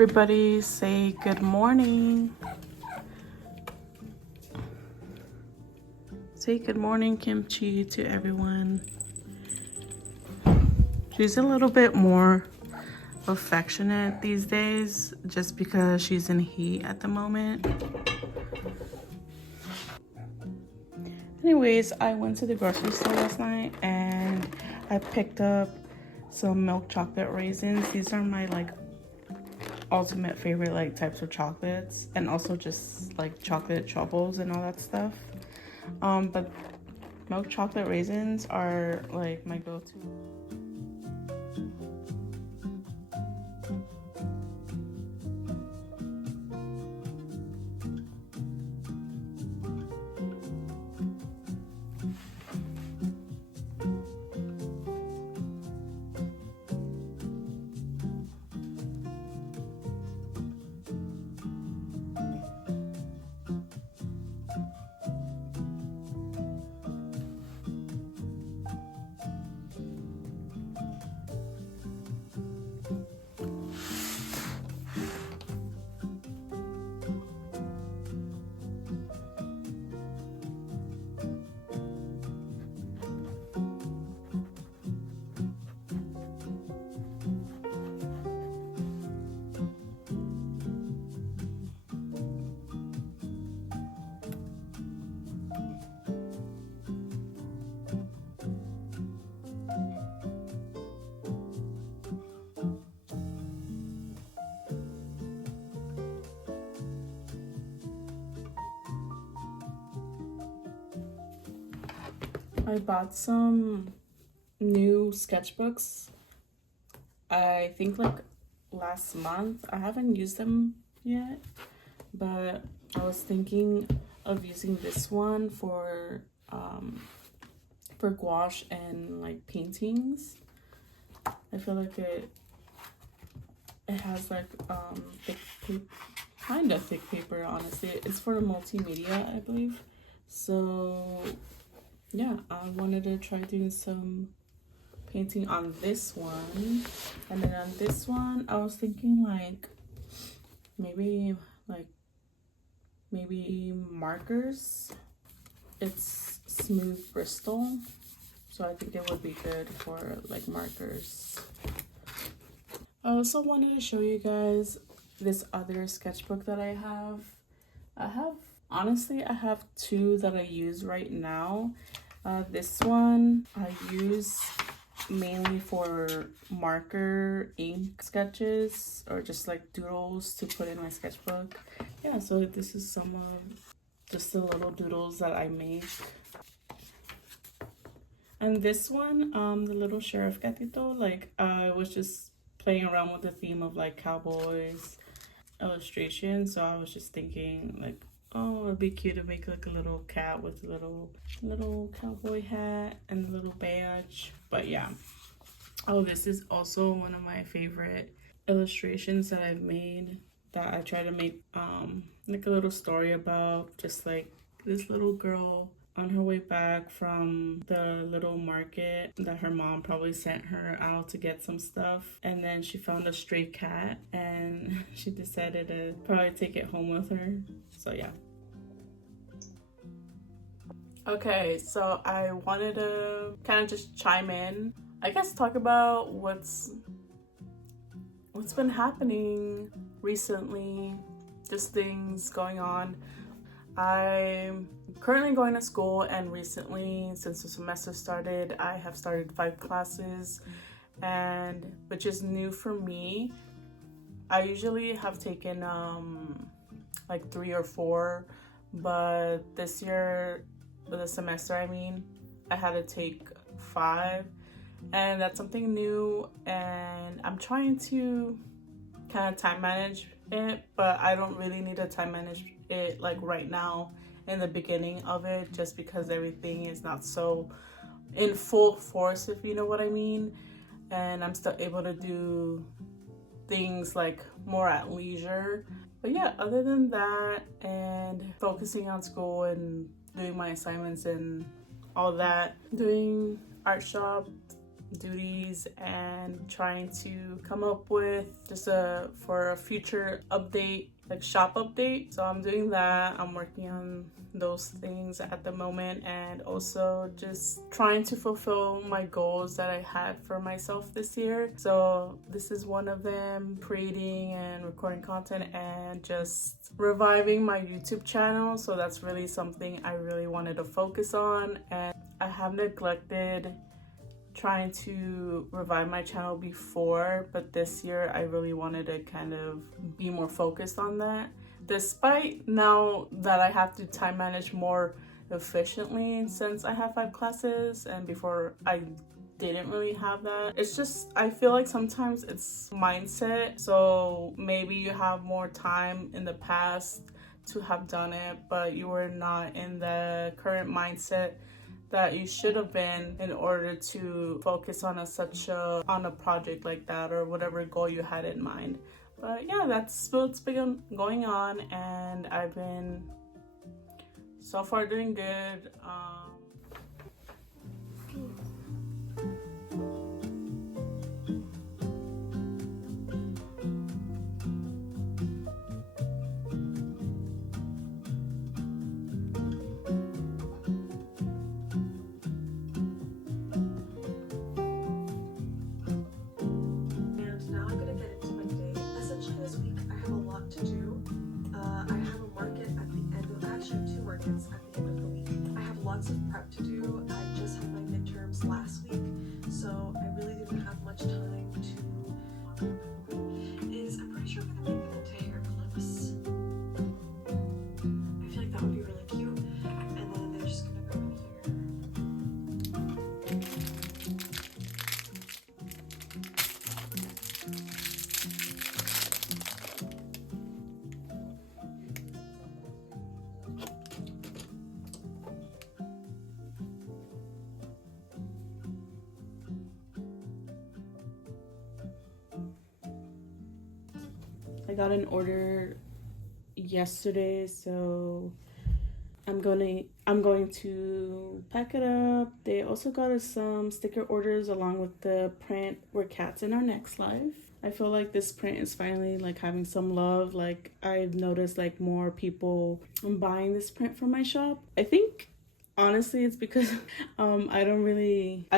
Everybody say good morning. Say good morning, Kimchi, to everyone. She's a little bit more affectionate these days just because she's in heat at the moment. Anyways, I went to the grocery store last night and I picked up some milk chocolate raisins. These are my ultimate favorite types of chocolates, and also just chocolate truffles and all that stuff. But milk chocolate raisins are my go-to. I bought some new sketchbooks, I think last month. I haven't used them yet, but I was thinking of using this one for gouache and paintings. I feel like it has thick, kind of thick paper, honestly. It's for multimedia, I believe. So yeah, I wanted to try doing some painting on this one, and then on this one I was thinking maybe markers. It's smooth Bristol, so I think it would be good for markers. I also wanted to show you guys this other sketchbook that I have. Honestly, I have two that I use right now. This one I use mainly for marker ink sketches, or just doodles to put in my sketchbook. Yeah, so this is some of just the little doodles that I make. And this one, the little sheriff gatito, I was just playing around with the theme of cowboys illustration, so I was just thinking oh, it'd be cute to make a little cat with a little cowboy hat and a little badge. But yeah. Oh, this is also one of my favorite illustrations that I've made, that I try to make a little story about, just this little girl on her way back from the little market that her mom probably sent her out to get some stuff, and then she found a stray cat and she decided to probably take it home with her. So yeah. Okay, so I wanted to kind of just chime in, I guess, talk about what's been happening recently, just things going on. I'm currently going to school, and recently, since the semester started, I have started 5 classes, and which is new for me. I usually have taken 3 or 4, but this year, for the semester I had to take 5, and that's something new, and I'm trying to kind of time manage it, but I don't really need to time manage it right now in the beginning of it, just because everything is not so in full force, if you know what I mean, and I'm still able to do things more at leisure. But yeah, other than that, and focusing on school and doing my assignments and all that, doing art shop duties and trying to come up with just for a future update, like shop update. So I'm doing that. I'm working on those things at the moment, and also just trying to fulfill my goals that I had for myself this year. So this is one of them: creating and recording content and just reviving my YouTube channel. So that's really something I really wanted to focus on, and I have neglected trying to revive my channel before, but this year I really wanted to kind of be more focused on that. Despite now that I have to time manage more efficiently since I have 5 classes, and before I didn't really have that. It's just, I feel like sometimes it's mindset. So maybe you have more time in the past to have done it, but you were not in the current mindset that you should have been in order to focus on on a project like that, or whatever goal you had in mind. But yeah, that's what's been going on, and I've been so far doing good. To do. I have a market at the end of, actually 2 markets at the end of the week. I have lots of prep to do. I just had my midterms last week, so I really didn't have much time to, I'm pretty sure I'm gonna make them into hair clips. I feel like that would be really cute, and then they're just gonna go in here. I got an order yesterday, so I'm going to pack it up. They also got us some sticker orders along with the print "We're Cats in Our Next Life." I feel like this print is finally like having some love. Like, I've noticed like more people buying this print from my shop. I think honestly it's because I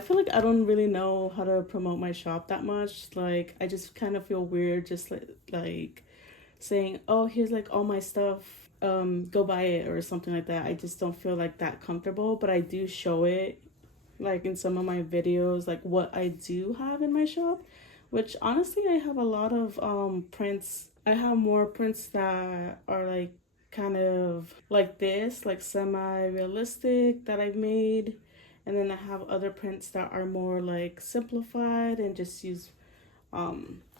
feel like I don't really know how to promote my shop that much. Like, I just kind of feel weird just like saying, oh, here's like all my stuff, go buy it or something like that. I just don't feel like that comfortable, but I do show it like in some of my videos, like what I do have in my shop, which honestly I have a lot of prints. I have more prints that are like kind of like this, like semi-realistic, that I've made, and then I have other prints that are more like simplified and just use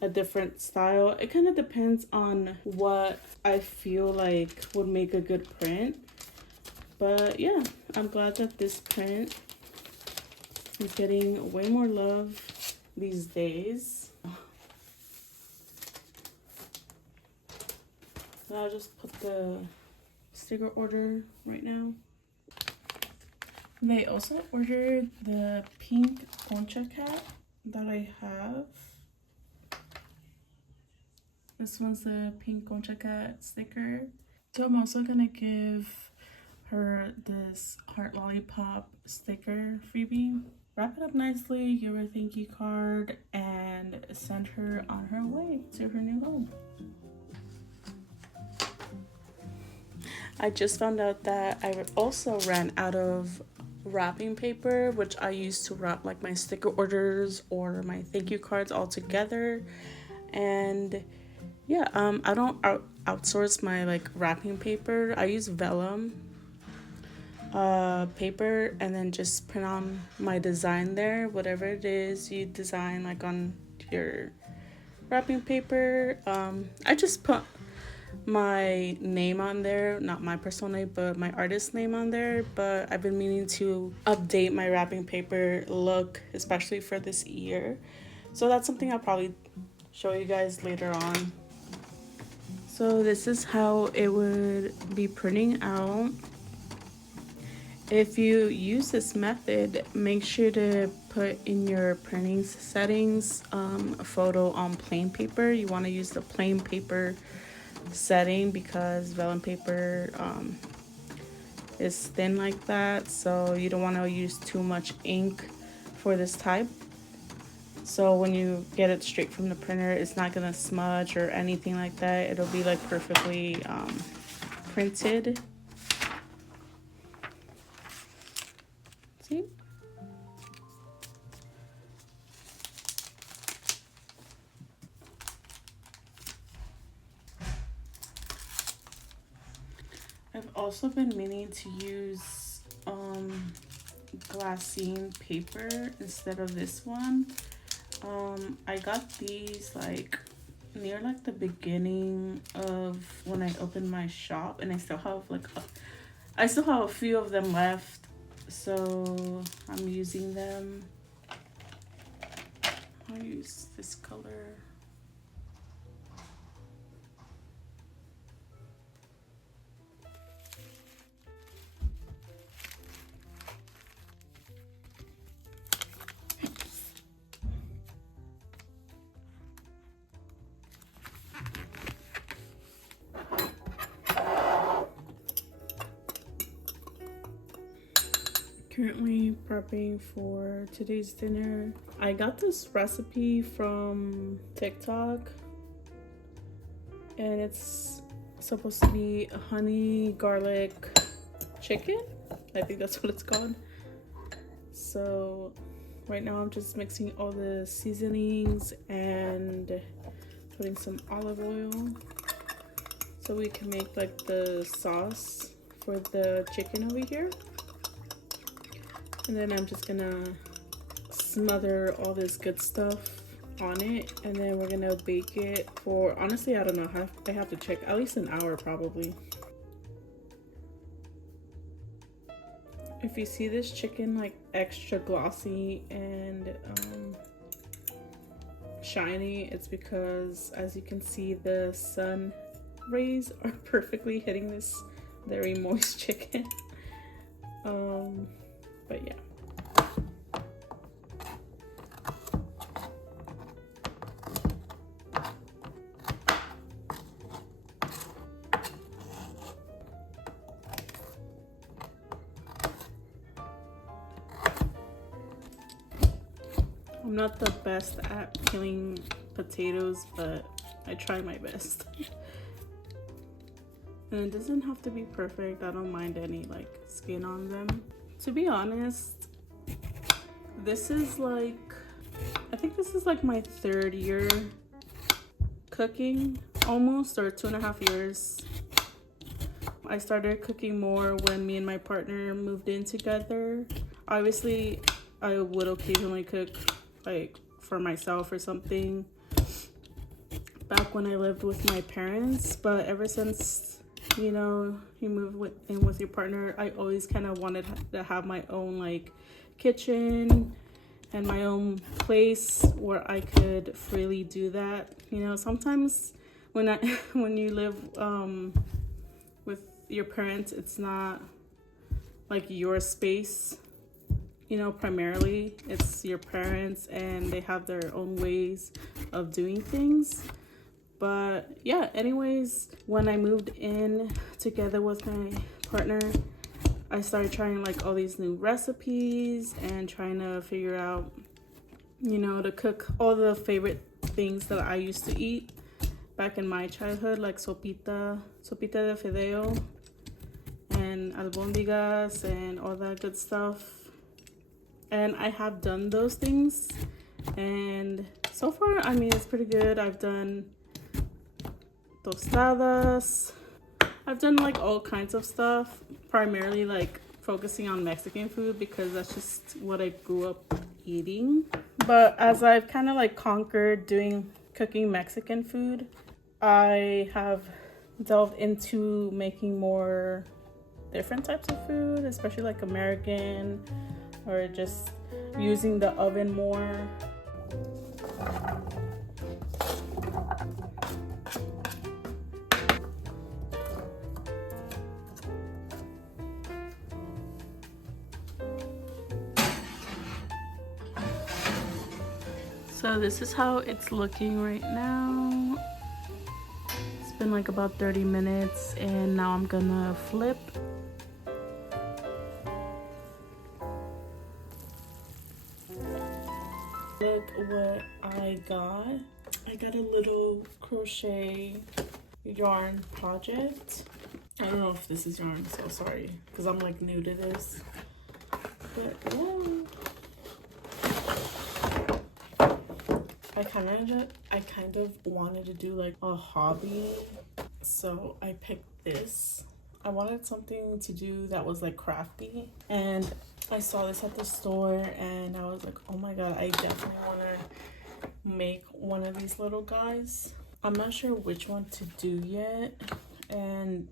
a different style. It kind of depends on what I feel like would make a good print. But yeah, I'm glad that this print is getting way more love these days. I'll just put the sticker order right now. They also ordered the pink poncha cat that I have. This one's the pink concha cat sticker. So I'm also gonna give her this heart lollipop sticker freebie. Wrap it up nicely, give her a thank you card, and send her on her way to her new home. I just found out that I also ran out of wrapping paper, which I used to wrap like my sticker orders or my thank you cards all together. And yeah, I don't outsource my like wrapping paper. I use vellum paper, and then just print on my design there, whatever it is you design like on your wrapping paper. I just put my name on there, not my personal name, but my artist name on there. But I've been meaning to update my wrapping paper look, especially for this year. So that's something I'll probably show you guys later on. So this is how it would be printing out. If you use this method, make sure to put in your printing settings a photo on plain paper. You want to use the plain paper setting because vellum paper is thin like that, so you don't want to use too much ink for this type. So when you get it straight from the printer, it's not gonna smudge or anything like that. It'll be like perfectly printed. See? I've also been meaning to use glassine paper instead of this one. I got these like near like the beginning of when I opened my shop, and I still have a few of them left, so I'm using them. I'll use this color. Currently prepping for today's dinner. I got this recipe from TikTok, and it's supposed to be a honey garlic chicken. I think that's what it's called. So right now I'm just mixing all the seasonings and putting some olive oil so we can make like the sauce for the chicken over here. And then I'm just gonna smother all this good stuff on it, and then we're gonna bake it for, honestly, I don't know, I have to check, at least an hour probably. If you see this chicken like extra glossy and shiny, it's because, as you can see, the sun rays are perfectly hitting this very moist chicken. But yeah. I'm not the best at peeling potatoes, but I try my best. And it doesn't have to be perfect. I don't mind any like skin on them. To be honest, this is like, I think this is like my 3rd year cooking, almost, or 2.5 years. I started cooking more when me and my partner moved in together. Obviously, I would occasionally cook like for myself or something back when I lived with my parents, but ever since, you know, you move in with your partner, I always kind of wanted to have my own like kitchen and my own place where I could freely do that. You know, sometimes when you live with your parents, it's not like your space. You know, primarily it's your parents and they have their own ways of doing things. But yeah, anyways, when I moved in together with my partner, I started trying like all these new recipes and trying to figure out, you know, to cook all the favorite things that I used to eat back in my childhood, like sopita de fideo and albóndigas and all that good stuff. And I have done those things, and so far, I mean, it's pretty good. I've done tostadas. I've done like all kinds of stuff, primarily like focusing on Mexican food because that's just what I grew up eating. But as I've kind of like conquered cooking Mexican food, I have delved into making more different types of food, especially like American, or just using the oven more. So this is how it's looking right now. It's been like about 30 minutes and now I'm gonna flip. Look what I got. I got a little crochet yarn project. I don't know if this is yarn, so sorry, because I'm like new to this. But yeah. I kind of wanted to do like a hobby, so I picked this. I wanted something to do that was like crafty, and I saw this at the store and I was like, oh my god, I definitely want to make one of these little guys. I'm not sure which one to do yet, and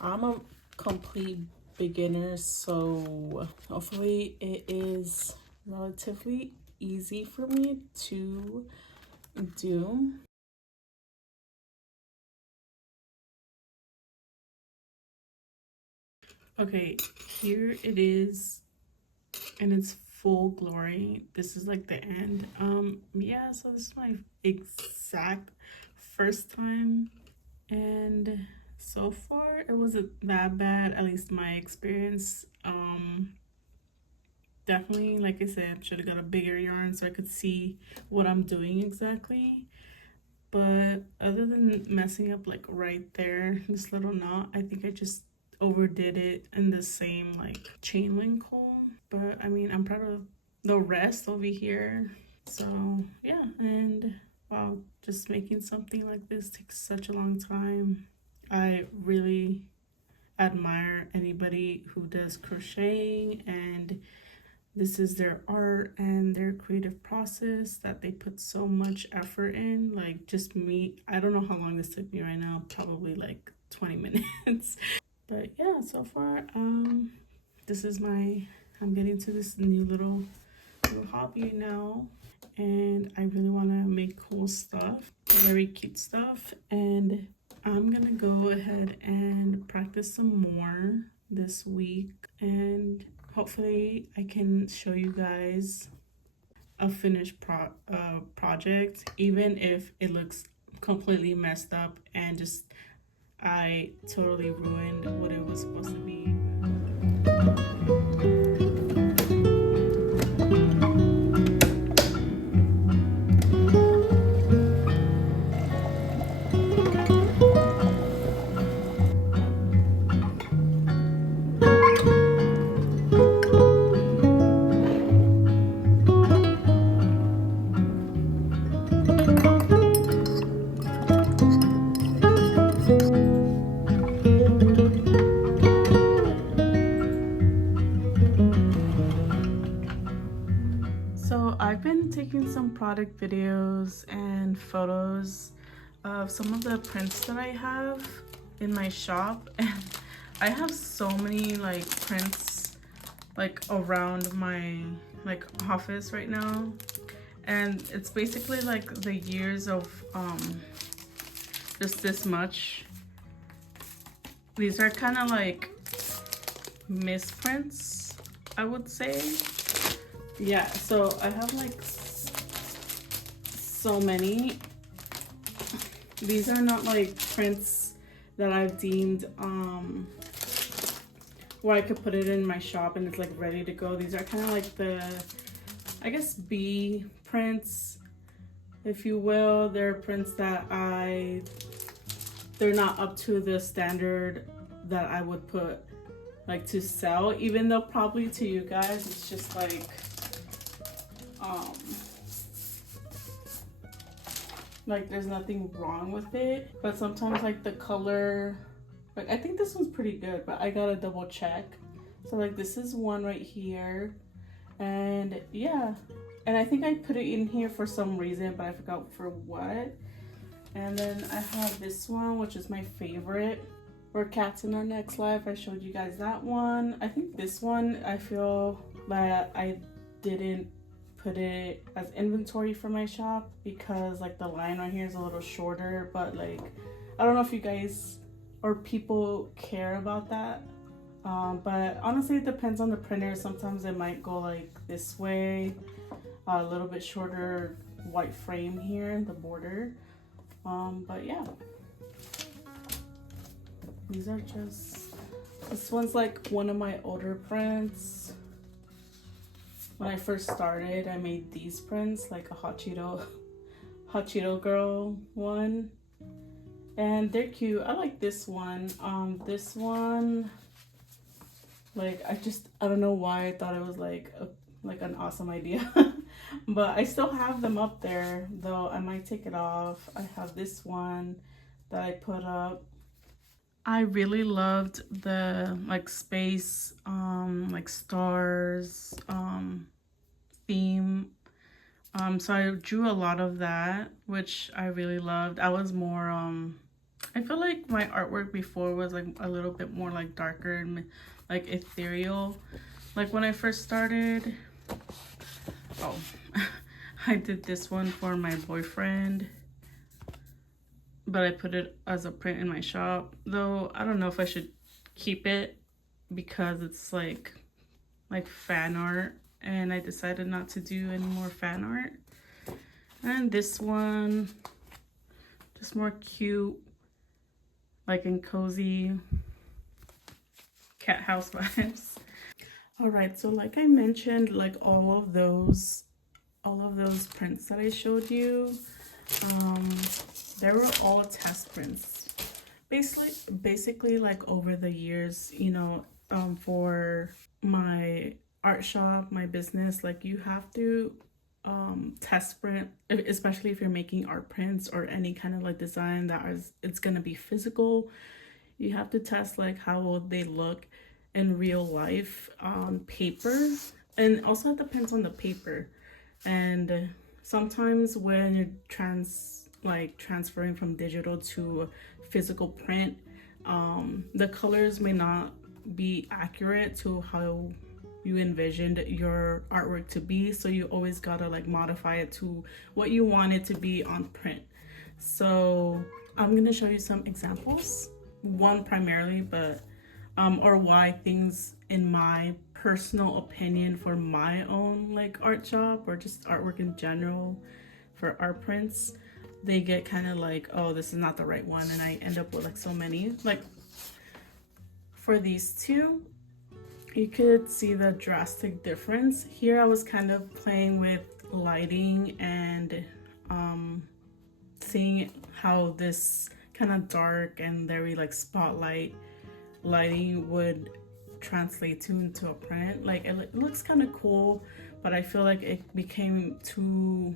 I'm a complete beginner, so hopefully it is relatively easy for me to do. Okay, here it is in its full glory. This is like the end. Yeah, so this is my exact first time, and so far it wasn't that bad, at least my experience. Definitely, like I said, should have got a bigger yarn so I could see what I'm doing exactly. But other than messing up like right there, this little knot, I think I just overdid it in the same like chain link hole. But I mean, I'm proud of the rest over here. So yeah, and wow, just making something like this takes such a long time. I really admire anybody who does crocheting and this is their art and their creative process that they put so much effort in. Like just me, I don't know how long this took me right now, probably like 20 minutes. But yeah, so far this is I'm getting to this new little hobby now, and I really want to make cool stuff, very cute stuff, and I'm gonna go ahead and practice some more this week, and hopefully I can show you guys a finished project, even if it looks completely messed up and just I totally ruined what it was supposed to be. So I've been taking some product videos and photos of some of the prints that I have in my shop, and I have so many like prints like around my like office right now, and it's basically like the years of just this much. These are kind of like misprints, I would say. Yeah, so I have like so many. These are not like prints that I've deemed where I could put it in my shop and it's like ready to go. These are kind of like the, I guess, B prints, if you will. They're prints that they're not up to the standard that I would put like to sell, even though probably to you guys it's just like there's nothing wrong with it, but sometimes like the color, like I think this one's pretty good, but I gotta double check. So like this is one right here, and yeah, and I think I put it in here for some reason, but I forgot for what. And then I have this one, which is my favorite, We're Cats in Our Next Life. I showed you guys that one. I think this one, I feel that I didn't put it as inventory for my shop because like the line right here is a little shorter, but like I don't know if you guys or people care about that, but honestly it depends on the printer. Sometimes it might go like this way, a little bit shorter white frame here, the border. But yeah, these are just, this one's like one of my older prints. When I first started, I made these prints, like a hot Cheeto girl one, and they're cute. I like this one. This one, like, I don't know why I thought it was like an awesome idea. But I still have them up there, though I might take it off. I have this one that I put up. I really loved the like space, like stars, theme. So I drew a lot of that, which I really loved. I was more, I feel like my artwork before was like a little bit more like darker and like ethereal. Like when I first started, oh, I did this one for my boyfriend, but I put it as a print in my shop. Though I don't know if I should keep it because it's like fan art, and I decided not to do any more fan art. And this one, just more cute, like in cozy cat house vibes. All right, so like I mentioned, like all of those prints that I showed you, they were all test prints. Basically like over the years, you know, for my art shop, my business, like you have to test print, especially if you're making art prints or any kind of like design that it's gonna be physical. You have to test like how will they look in real life on paper, and also it depends on the paper. And sometimes when you're transferring from digital to physical print, the colors may not be accurate to how you envisioned your artwork to be, so you always gotta like modify it to what you want it to be on print. So I'm gonna show you some examples, one primarily, but or why things, in my personal opinion, for my own like art shop or just artwork in general for art prints, they get kind of like, oh, this is not the right one, and I end up with like so many. Like for these two, you could see the drastic difference. Here I was kind of playing with lighting and seeing how this kind of dark and very like spotlight lighting would translate into a print. Like it looks kind of cool, but I feel like it became too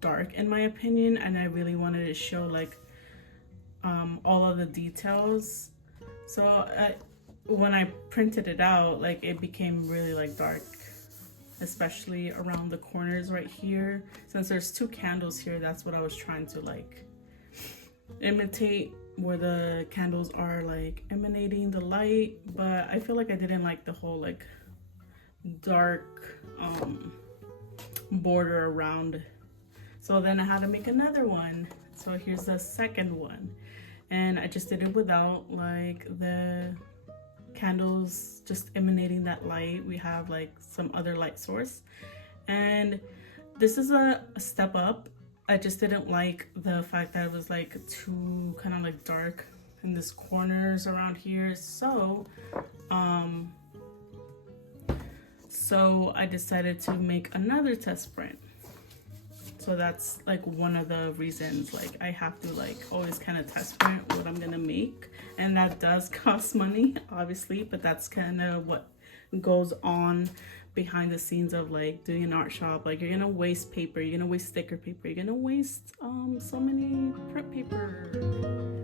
dark in my opinion, and I really wanted to show like all of the details. So when I printed it out, like it became really like dark, especially around the corners right here. Since there's two candles here, that's what I was trying to like imitate, where the candles are like emanating the light. But I feel like I didn't like the whole like dark border around, so then I had to make another one. So here's the second one, and I just did it without like the candles just emanating that light. We have like some other light source, and this is a step up. I just didn't like the fact that it was like too kind of like dark in this corners around here. So I decided to make another test print. So that's like one of the reasons, like I have to like always kind of test print what I'm gonna make, and that does cost money obviously, but that's kind of what goes on behind the scenes of like doing an art shop. Like you're gonna waste paper, you're gonna waste sticker paper, you're gonna waste so many print paper.